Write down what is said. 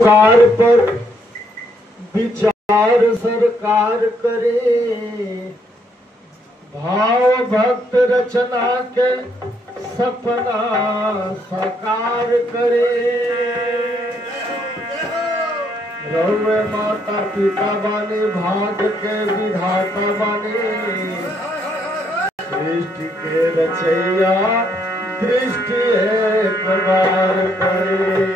कार पर विचार सरकार करे, भाव भक्त रचना के सपना साकार करे। रहुए माता पिता बाने, भाग के विधाता बाने, सृष्टि के रचैया दृष्टि एक बार करे।